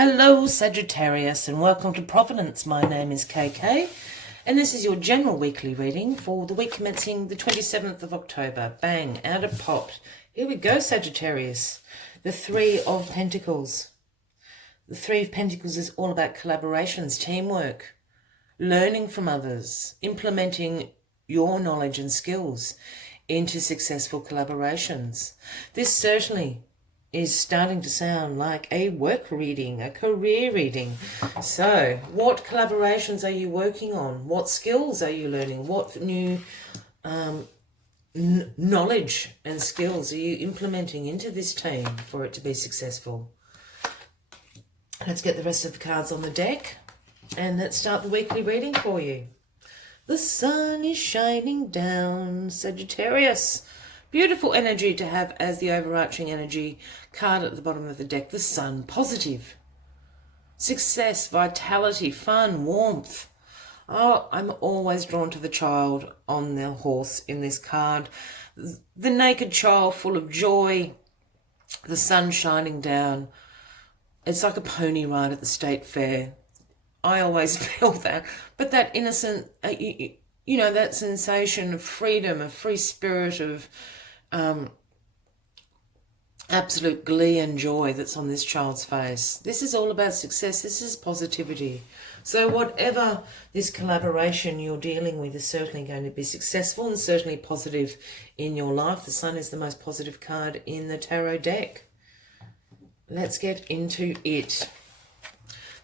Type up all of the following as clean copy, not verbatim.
Hello Sagittarius and welcome to Providence. My name is KK and this is your general weekly reading for the week commencing the 27th of October. Bang, out of pot. Here we go, Sagittarius. The Three of Pentacles. The Three of Pentacles is all about collaborations, teamwork, learning from others, implementing your knowledge and skills into successful collaborations. This certainly is starting to sound like a work reading, a career reading. So, what collaborations are you working on? What skills are you learning? What new knowledge and skills are you implementing into this team for it to be successful? Let's get the rest of the cards on the deck and let's start the weekly reading for you. The sun is shining down, Sagittarius. Beautiful energy to have as the overarching energy card at the bottom of the deck. The sun, positive. Success, vitality, fun, warmth. Oh, I'm always drawn to the child on the horse in this card. The naked child full of joy. The sun shining down. It's like a pony ride at the state fair. I always feel that. But that innocent, you know, that sensation of freedom, of free spirit, of absolute glee and joy that's on this child's face. This is all about success. This is positivity. So whatever this collaboration you're dealing with is certainly going to be successful and certainly positive in your life. The sun is the most positive card in the tarot deck. Let's get into it.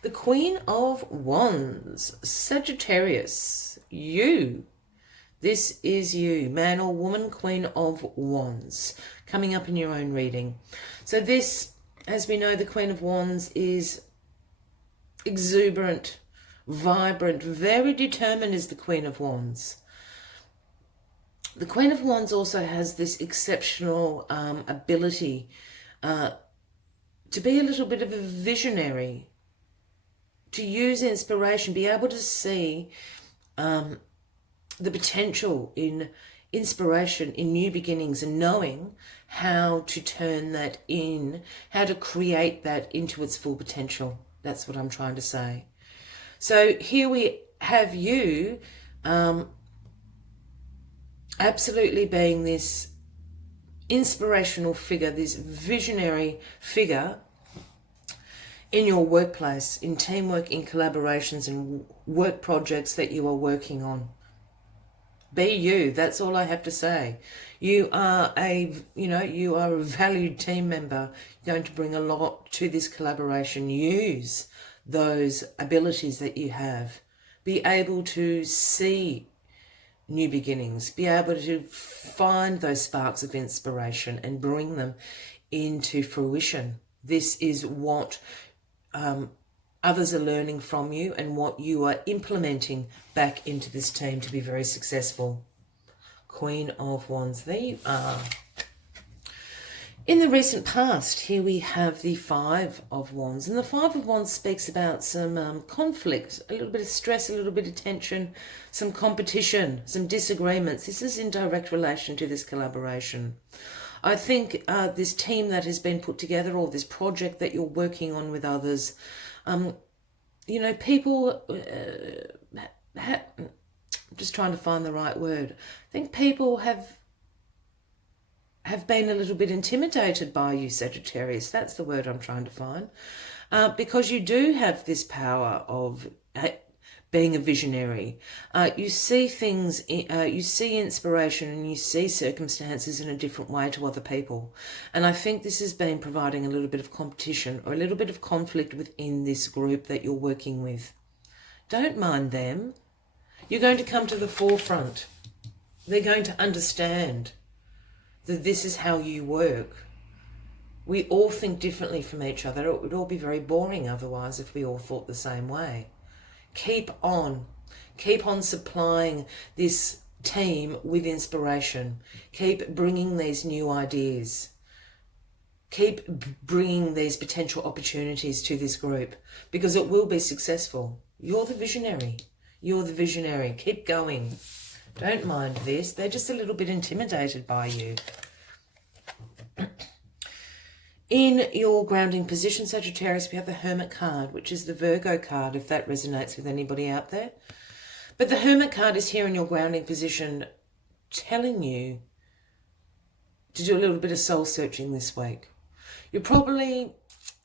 The Queen of Wands, Sagittarius, you. This is you, man or woman, Queen of Wands, coming up in your own reading. So this, as we know, the Queen of Wands is exuberant, vibrant, very determined is the Queen of Wands. The Queen of Wands also has this exceptional ability to be a little bit of a visionary, to use inspiration, be able to see the potential in inspiration, in new beginnings, and knowing how to turn that in, how to create that into its full potential. That's what I'm trying to say. So here we have you absolutely being this inspirational figure, this visionary figure in your workplace, in teamwork, in collaborations and work projects that you are working on. Be you. That's all I have to say. You are a valued team member. You're going to bring a lot to this collaboration. Use those abilities that you have. Be able to see new beginnings. Be able to find those sparks of inspiration and bring them into fruition. This is what others are learning from you and what you are implementing back into this team to be very successful. Queen of Wands, there you are. In the recent past, here we have the Five of Wands. And the Five of Wands speaks about some conflict, a little bit of stress, a little bit of tension, some competition, some disagreements. This is in direct relation to this collaboration. I think this team that has been put together, or this project that you're working on with others, you know, people, I'm just trying to find the right word. I think people have been a little bit intimidated by you, Sagittarius. That's the word I'm trying to find. Because you do have this power of being a visionary. You see things, you see inspiration and you see circumstances in a different way to other people. And I think this has been providing a little bit of competition or a little bit of conflict within this group that you're working with. Don't mind them. You're going to come to the forefront. They're going to understand that this is how you work. We all think differently from each other. It would all be very boring otherwise if we all thought the same way. Keep on supplying this team with inspiration. Keep bringing these new ideas. Keep bringing these potential opportunities to this group because it will be successful. You're the visionary. You're the visionary. Keep going. Don't mind this. They're just a little bit intimidated by you. In your grounding position, Sagittarius, we have the Hermit card, which is the Virgo card, if that resonates with anybody out there. But the Hermit card is here in your grounding position, telling you to do a little bit of soul searching this week. You're probably,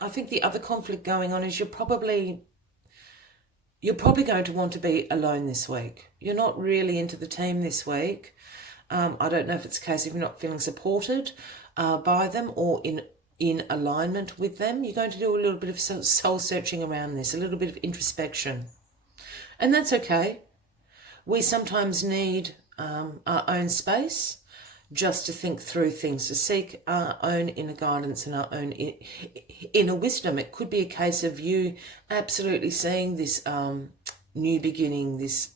I think the other conflict going on is you're probably going to want to be alone this week. You're not really into the team this week. I don't know if it's a case of you're not feeling supported by them or in alignment with them. You're going to do a little bit of soul searching around this, a little bit of introspection. And that's okay. We sometimes need our own space just to think through things, to seek our own inner guidance and our own inner wisdom. It could be a case of you absolutely seeing this new beginning, this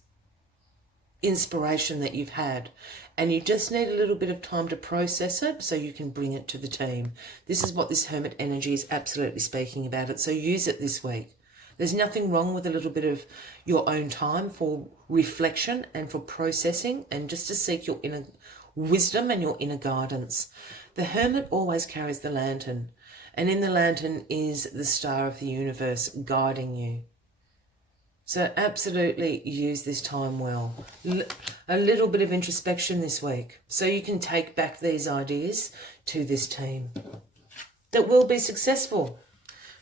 inspiration that you've had, and you just need a little bit of time to process it so you can bring it to the team. This is what this Hermit energy is absolutely speaking about it. So use it this week. There's nothing wrong with a little bit of your own time for reflection and for processing and just to seek your inner wisdom and your inner guidance. The Hermit always carries the lantern, and in the lantern is the star of the universe guiding you. So absolutely use this time well. A little bit of introspection this week so you can take back these ideas to this team that will be successful.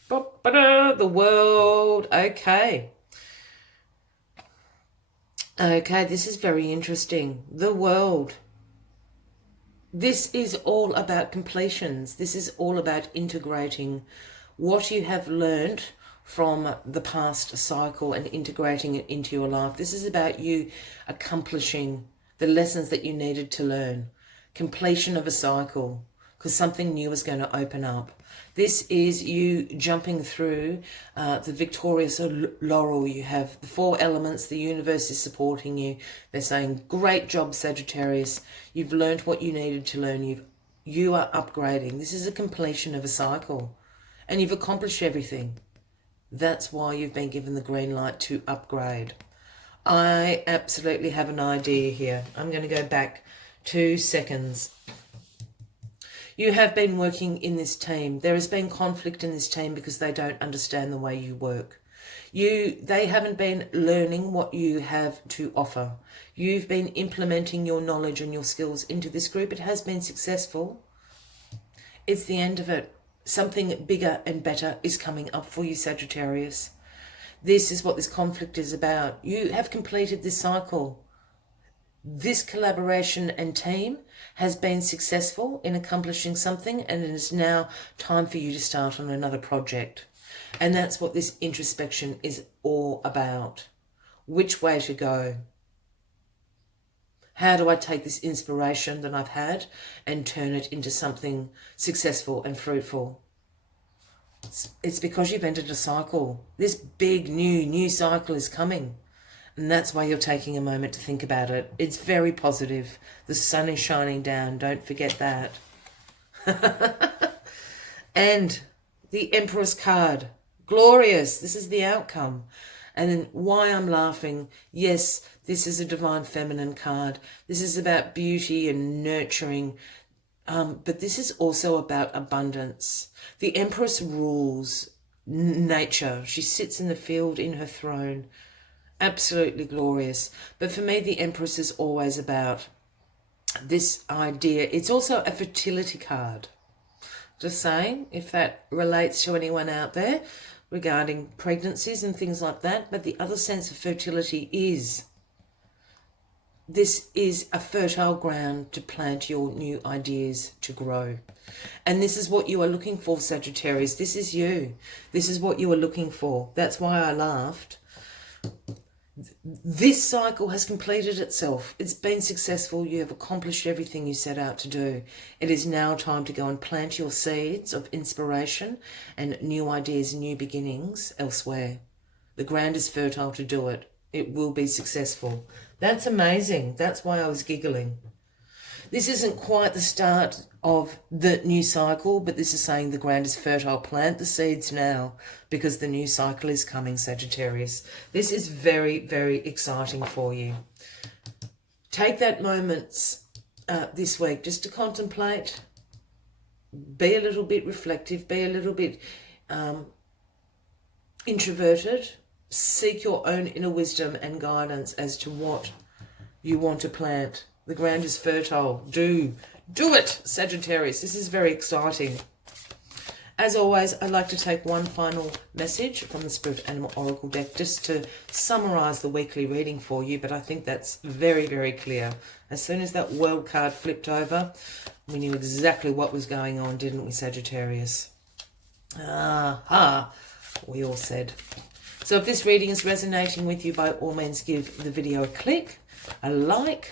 The world. Okay, this is very interesting. The world. This is all about completions. This is all about integrating what you have learned from the past cycle and integrating it into your life. This is about you accomplishing the lessons that you needed to learn. Completion of a cycle, because something new is going to open up. This is you jumping through the victorious laurel. You have the 4 elements. The universe is supporting you. They're saying, great job, Sagittarius. You've learned what you needed to learn. You are upgrading. This is a completion of a cycle. And you've accomplished everything. That's why you've been given the green light to upgrade. I absolutely have an idea here. I'm going to go back 2 seconds. You have been working in this team. There has been conflict in this team because they don't understand the way you work. They haven't been learning what you have to offer. You've been implementing your knowledge and your skills into this group. It has been successful. It's the end of it. Something bigger and better is coming up for you, Sagittarius. This is what this conflict is about. You have completed this cycle. This collaboration and team has been successful in accomplishing something, and it is now time for you to start on another project. And that's what this introspection is all about. Which way to go? How do I take this inspiration that I've had and turn it into something successful and fruitful? It's because you've entered a cycle. This big new cycle is coming. And that's why you're taking a moment to think about it. It's very positive. The sun is shining down. Don't forget that. And the Empress card. Glorious. This is the outcome. And then why I'm laughing. Yes, this is a divine feminine card. This is about beauty and nurturing. But this is also about abundance. The Empress rules nature. She sits in the field in her throne. Absolutely glorious. But for me, the Empress is always about this idea. It's also a fertility card. Just saying, if that relates to anyone out there regarding pregnancies and things like that. But the other sense of fertility is, this is a fertile ground to plant your new ideas to grow. And this is what you are looking for, Sagittarius. This is you. This is what you are looking for. That's why I laughed. This cycle has completed itself. It's been successful. You have accomplished everything you set out to do. It is now time to go and plant your seeds of inspiration and new ideas and new beginnings elsewhere. The ground is fertile to do it. It will be successful. That's amazing. That's why I was giggling. This isn't quite the start of the new cycle, but this is saying the ground is fertile. Plant the seeds now because the new cycle is coming, Sagittarius. This is very, very exciting for you. Take that moment this week just to contemplate be a little bit reflective, be a little bit introverted. Seek your own inner wisdom and guidance as to what you want to plant. The ground is fertile. Do it, Sagittarius. This is very exciting. As always, I'd like to take one final message from the Spirit Animal Oracle deck just to summarize the weekly reading for you, but I think that's very, very clear. As soon as that World card flipped over, we knew exactly what was going on, didn't we, Sagittarius? We all said. So if this reading is resonating with you, by all means give the video a click, a like,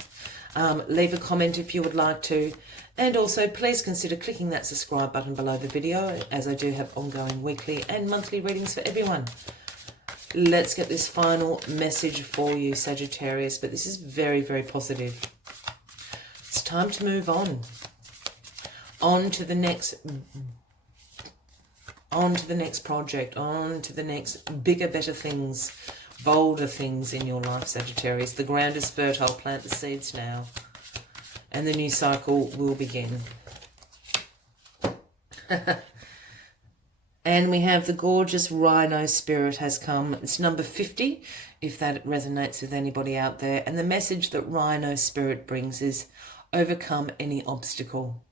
leave a comment if you would like to, and also please consider clicking that subscribe button below the video, as I do have ongoing weekly and monthly readings for everyone. Let's get this final message for you, Sagittarius, but this is very, very positive. It's time to move on. On to the next project, on to the next bigger, better things, bolder things in your life, Sagittarius. The ground is fertile. Plant the seeds now, and the new cycle will begin. And we have the gorgeous Rhino Spirit has come. It's number 50, if that resonates with anybody out there. And the message that Rhino Spirit brings is overcome any obstacle.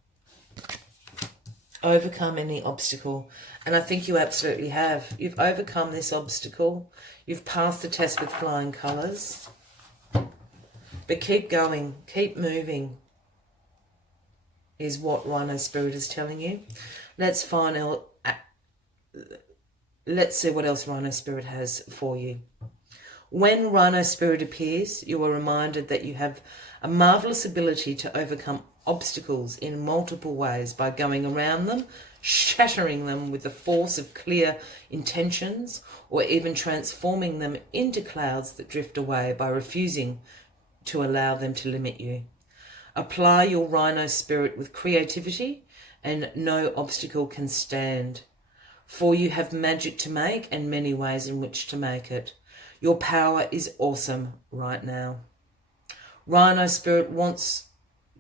Overcome any obstacle. And I think you absolutely have. You've overcome this obstacle. You've passed the test with flying colours. But keep going. Keep moving, is what Rhino Spirit is telling you. Let's find out. Let's see what else Rhino Spirit has for you. When Rhino Spirit appears, you are reminded that you have a marvellous ability to overcome obstacles in multiple ways by going around them, shattering them with the force of clear intentions, or even transforming them into clouds that drift away by refusing to allow them to limit you. Apply your Rhino Spirit with creativity, and no obstacle can stand. For you have magic to make and many ways in which to make it. Your power is awesome right now. Rhino Spirit wants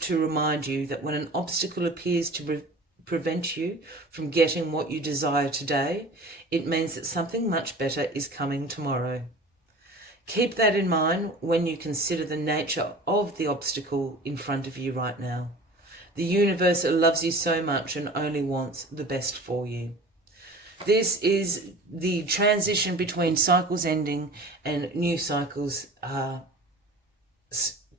to remind you that when an obstacle appears to prevent you from getting what you desire today, it means that something much better is coming tomorrow. Keep that in mind when you consider the nature of the obstacle in front of you right now. The universe loves you so much and only wants the best for you. This is the transition between cycles ending and new cycles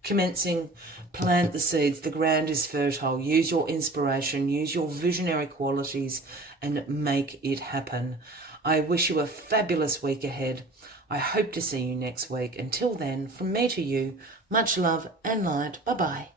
commencing. Plant the seeds. The ground is fertile. Use your inspiration. Use your visionary qualities and make it happen. I wish you a fabulous week ahead. I hope to see you next week. Until then, from me to you, much love and light. Bye-bye.